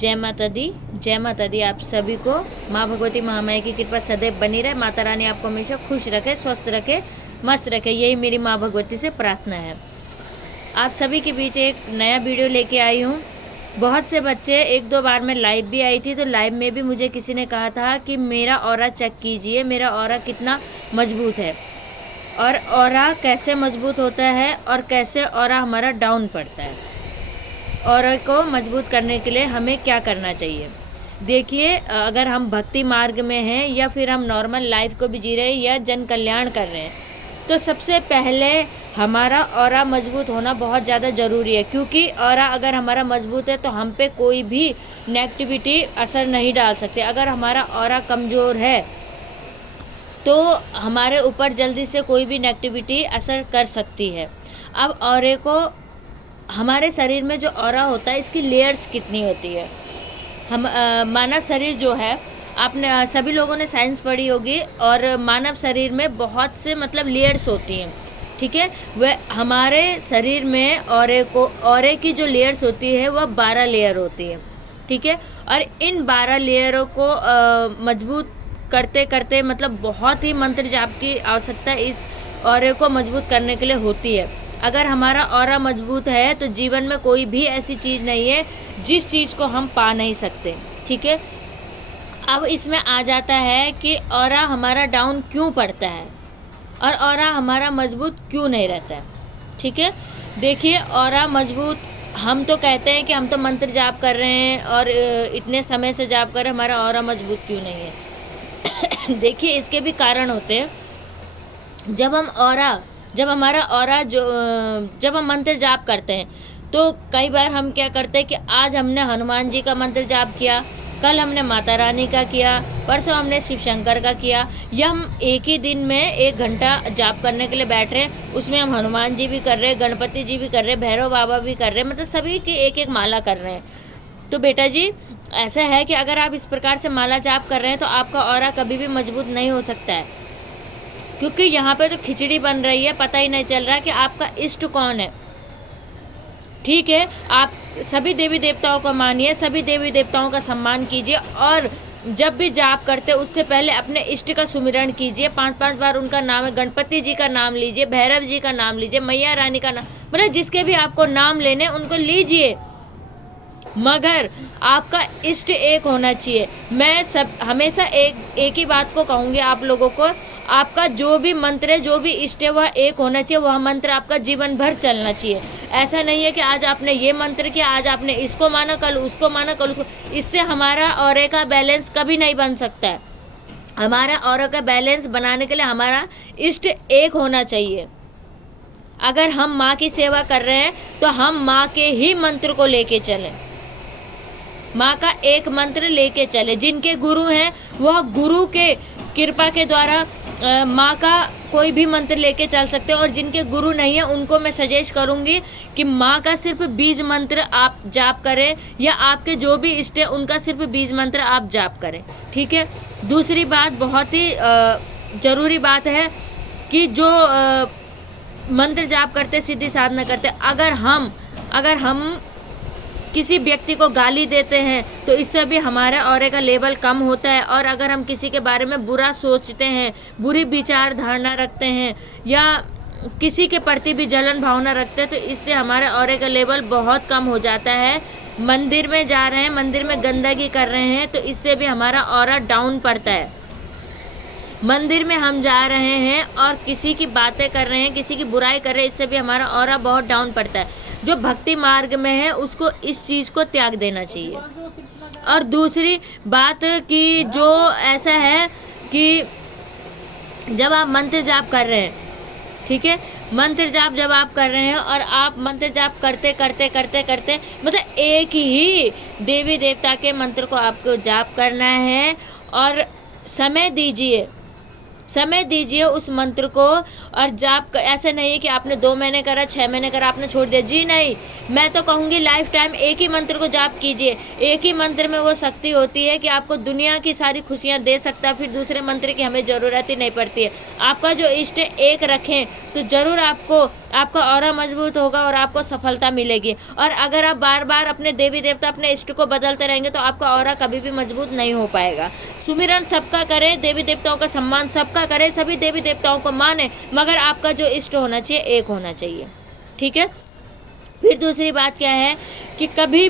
जय माता दी, जय माता दी। आप सभी को माँ भगवती महामाया की कृपा सदैव बनी रहे। माता रानी आपको हमेशा खुश रखे, स्वस्थ रखे, मस्त रखे, यही मेरी माँ भगवती से प्रार्थना है। आप सभी के बीच एक नया वीडियो लेके आई हूँ। बहुत से बच्चे, एक दो बार मैं लाइव भी आई थी, तो लाइव में भी मुझे किसी ने कहा था कि मेरा ऑरा चेक कीजिए, मेरा ऑरा कितना मजबूत है और ऑरा कैसे मजबूत होता है और कैसे ऑरा हमारा डाउन पड़ता है। ऑरा को मजबूत करने के लिए हमें क्या करना चाहिए। देखिए, अगर हम भक्ति मार्ग में हैं या फिर हम नॉर्मल लाइफ को भी जी रहे हैं या जन कल्याण कर रहे हैं, तो सबसे पहले हमारा ऑरा मजबूत होना बहुत ज़्यादा ज़रूरी है। क्योंकि ऑरा अगर हमारा मजबूत है तो हम पे कोई भी नेगेटिविटी असर नहीं डाल सकते। अगर हमारा ऑरा कमज़ोर है तो हमारे ऊपर जल्दी से कोई भी नेगेटिविटी असर कर सकती है। अब ऑरे को, हमारे शरीर में जो ऑरा होता है, इसकी लेयर्स कितनी होती है। हम मानव शरीर जो है, आपने सभी लोगों ने साइंस पढ़ी होगी, और मानव शरीर में बहुत से लेयर्स होती हैं, ठीक है। वह हमारे शरीर में ऑरे की जो लेयर्स होती है वह 12 लेयर होती है, ठीक है। और इन 12 लेयरों को मजबूत करते करते बहुत ही मंत्र जाप की आवश्यकता इस ऑरे को मजबूत करने के लिए होती है। अगर हमारा ऑरा मजबूत है तो जीवन में कोई भी ऐसी चीज़ नहीं है जिस चीज़ को हम पा नहीं सकते, ठीक है। अब इसमें आ जाता है कि ऑरा हमारा डाउन क्यों पड़ता है और ऑरा हमारा मजबूत क्यों नहीं रहता है, ठीक है। देखिए, ऑरा मजबूत, हम तो कहते हैं कि हम तो मंत्र जाप कर रहे हैं और इतने समय से जाप कर रहे हैं, हमारा ऑरा मजबूत क्यों नहीं है। देखिए, इसके भी कारण होते हैं। जब हमारा ऑरा जब हम मंत्र जाप करते हैं तो कई बार हम क्या करते हैं कि आज हमने हनुमान जी का मंत्र जाप किया, कल हमने माता रानी का किया, परसों हमने शिव शंकर का किया, या हम एक ही दिन में 1 घंटा जाप करने के लिए बैठ रहे हैं। उसमें हम हनुमान जी भी कर रहे हैं, गणपति जी भी कर रहे हैं, भैरव बाबा भी कर रहे हैं, सभी की एक एक माला कर रहे हैं। तो बेटा जी, ऐसा है कि अगर आप इस प्रकार से माला जाप कर रहे हैं तो आपका ऑरा कभी भी मजबूत नहीं हो सकता है। क्योंकि यहाँ पे तो खिचड़ी बन रही है, पता ही नहीं चल रहा है कि आपका इष्ट कौन है, ठीक है। आप सभी देवी देवताओं को मानिए, सभी देवी देवताओं का सम्मान कीजिए, और जब भी जाप करते उससे पहले अपने इष्ट का सुमिरन कीजिए। 5-5 बार उनका नाम है, गणपति जी का नाम लीजिए, भैरव जी का नाम लीजिए, मैया रानी का नाम, जिसके भी आपको नाम लेने उनको लीजिए, मगर आपका इष्ट एक होना चाहिए। मैं हमेशा एक ही बात को कहूँगी आप लोगों को, आपका जो भी मंत्र है, जो भी इष्ट है, वह एक होना चाहिए। वह मंत्र आपका जीवन भर चलना चाहिए। ऐसा नहीं है कि आज आपने ये मंत्र किया, आज आपने इसको माना, कल उसको माना, कल उसको। इससे हमारा ऑरे का बैलेंस कभी नहीं बन सकता है। हमारा ऑरे का बैलेंस बनाने के लिए हमारा इष्ट एक होना चाहिए। अगर हम माँ की सेवा कर रहे हैं तो हम माँ के ही मंत्र को लेके चलें, माँ का एक मंत्र लेके चले। जिनके गुरु हैं वह गुरु के कृपा के द्वारा माँ का कोई भी मंत्र लेके चल सकते हैं, और जिनके गुरु नहीं है उनको मैं सजेस्ट करूँगी कि माँ का सिर्फ बीज मंत्र आप जाप करें, या आपके जो भी इष्ट है उनका सिर्फ बीज मंत्र आप जाप करें, ठीक है। दूसरी बात, बहुत ही ज़रूरी बात है कि जो मंत्र जाप करते, सिद्धि साधना करते, अगर हम किसी व्यक्ति को गाली देते हैं तो इससे भी हमारा ऑरे का लेवल कम होता है। और अगर हम किसी के बारे में बुरा सोचते हैं, बुरी विचार धारणा रखते हैं, या किसी के प्रति भी जलन भावना रखते हैं, तो इससे हमारे ऑरे का लेवल बहुत कम हो जाता है। मंदिर में जा रहे हैं, मंदिर में गंदगी कर रहे हैं, तो इससे भी हमारा ऑरा डाउन पड़ता है। मंदिर में हम जा रहे हैं और किसी की बातें कर रहे हैं, किसी की बुराई कर रहे हैं, इससे भी हमारा ऑरा बहुत डाउन पड़ता है। जो भक्ति मार्ग में है उसको इस चीज़ को त्याग देना चाहिए। और दूसरी बात कि जो ऐसा है कि जब आप मंत्र जाप कर रहे हैं, ठीक है, मंत्र जाप जब आप कर रहे हैं और आप मंत्र जाप करते करते करते करते एक ही देवी देवता के मंत्र को आपको जाप करना है, और समय दीजिए। समय दीजिए उस मंत्र को। और जाप ऐसे नहीं है कि आपने 2 महीने करा, 6 महीने करा, आपने छोड़ दिया, जी नहीं। मैं तो कहूँगी लाइफ टाइम एक ही मंत्र को जाप कीजिए। एक ही मंत्र में वो शक्ति होती है कि आपको दुनिया की सारी खुशियाँ दे सकता है, फिर दूसरे मंत्र की हमें ज़रूरत ही नहीं पड़ती है। आपका जो इष्ट एक रखें तो ज़रूर आपका ऑरा मजबूत होगा और आपको सफलता मिलेगी। और अगर आप बार बार अपने देवी देवता, अपने इष्ट को बदलते रहेंगे तो आपका ऑरा कभी भी मजबूत नहीं हो पाएगा। सुमिरन सबका करें, देवी देवताओं का सम्मान सबका करें, सभी देवी देवताओं को माने, मगर आपका जो इष्ट होना चाहिए एक होना चाहिए। ठीक है। फिर दूसरी बात क्या है कि कभी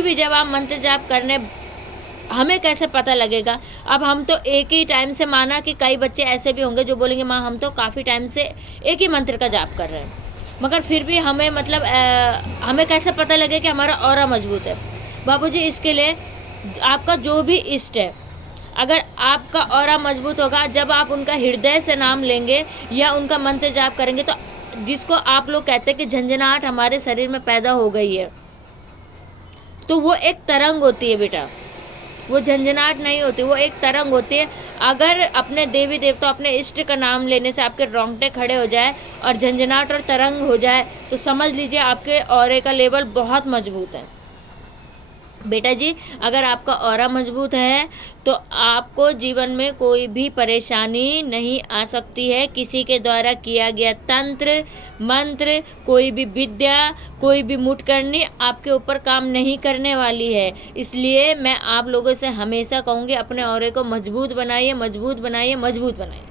भी जब आप मंत्र जाप करने, हमें कैसे पता लगेगा? अब हम तो एक ही टाइम से, माना कि कई बच्चे ऐसे भी होंगे जो बोलेंगे माँ हम तो काफ़ी टाइम से एक ही मंत्र का जाप कर रहे हैं, मगर फिर भी हमें मतलब हमें कैसे पता लगे कि हमारा ऑरा मजबूत है? बाबूजी, इसके लिए आपका जो भी इष्ट है, अगर आपका ऑरा मजबूत होगा, जब आप उनका हृदय से नाम लेंगे या उनका मंत्र जाप करेंगे, तो जिसको आप लोग कहते हैं कि झंझनाहट हमारे शरीर में पैदा हो गई है, तो वो एक तरंग होती है बेटा, वो झंझनाहट नहीं होती, वो एक तरंग होती है। अगर अपने देवी देवता, अपने इष्ट का नाम लेने से आपके रोंगटे खड़े हो जाए और झंझनाहट और तरंग हो जाए, तो समझ लीजिए आपके ऑरे का लेवल बहुत मजबूत है। बेटा जी, अगर आपका ऑरा मजबूत है तो आपको जीवन में कोई भी परेशानी नहीं आ सकती है। किसी के द्वारा किया गया तंत्र मंत्र, कोई भी विद्या, कोई भी मुठकरनी आपके ऊपर काम नहीं करने वाली है। इसलिए मैं आप लोगों से हमेशा कहूँगी, अपने ऑरे को मजबूत बनाइए, मजबूत बनाइए, मजबूत बनाइए।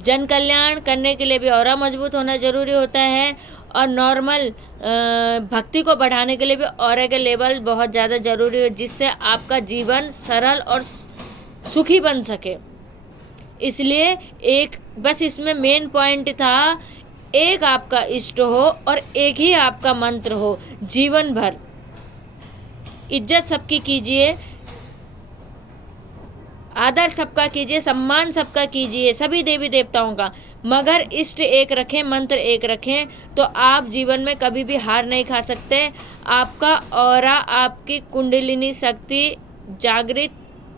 जन कल्याण करने के लिए भी ऑरा मजबूत होना ज़रूरी होता है, और नॉर्मल भक्ति को बढ़ाने के लिए भी ऑरा के लेवल बहुत ज़्यादा ज़रूरी है, जिससे आपका जीवन सरल और सुखी बन सके। इसलिए एक बस इसमें मेन पॉइंट था, एक आपका इष्ट हो और एक ही आपका मंत्र हो। जीवन भर इज्जत सबकी कीजिए, आदर सबका कीजिए, सम्मान सबका कीजिए, सभी देवी देवताओं का, मगर इष्ट एक रखें, मंत्र एक रखें, तो आप जीवन में कभी भी हार नहीं खा सकते। आपका ऑरा, आपकी कुंडलिनी शक्ति जागृत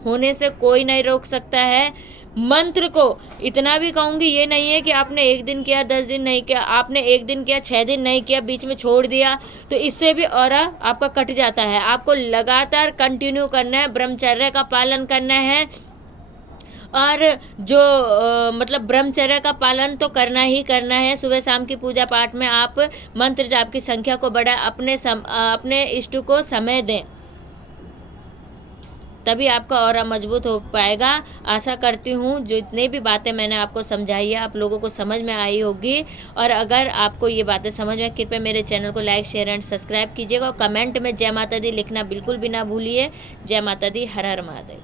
होने से कोई नहीं रोक सकता है। मंत्र को इतना भी कहूँगी, ये नहीं है कि आपने 1 दिन किया, 10 दिन नहीं किया, आपने 1 दिन किया, 6 दिन नहीं किया, बीच में छोड़ दिया, तो इससे भी ऑरा आपका कट जाता है। आपको लगातार कंटिन्यू करना है, ब्रह्मचर्य का पालन करना है। और जो मतलब ब्रह्मचर्य का पालन तो करना ही करना है। सुबह शाम की पूजा पाठ में आप मंत्र जाप की संख्या को बढ़ाएं, अपने इष्ट को समय दें, तभी आपका ऑरा मजबूत हो पाएगा। आशा करती हूँ जो इतनी भी बातें मैंने आपको समझाई है आप लोगों को समझ में आई होगी। और अगर आपको ये बातें समझ में, कृपया मेरे चैनल को लाइक, शेयर एंड सब्सक्राइब कीजिएगा, और कमेंट में जय माता दी लिखना बिल्कुल भी ना भूलिए। जय माता दी, हर हर महादेव।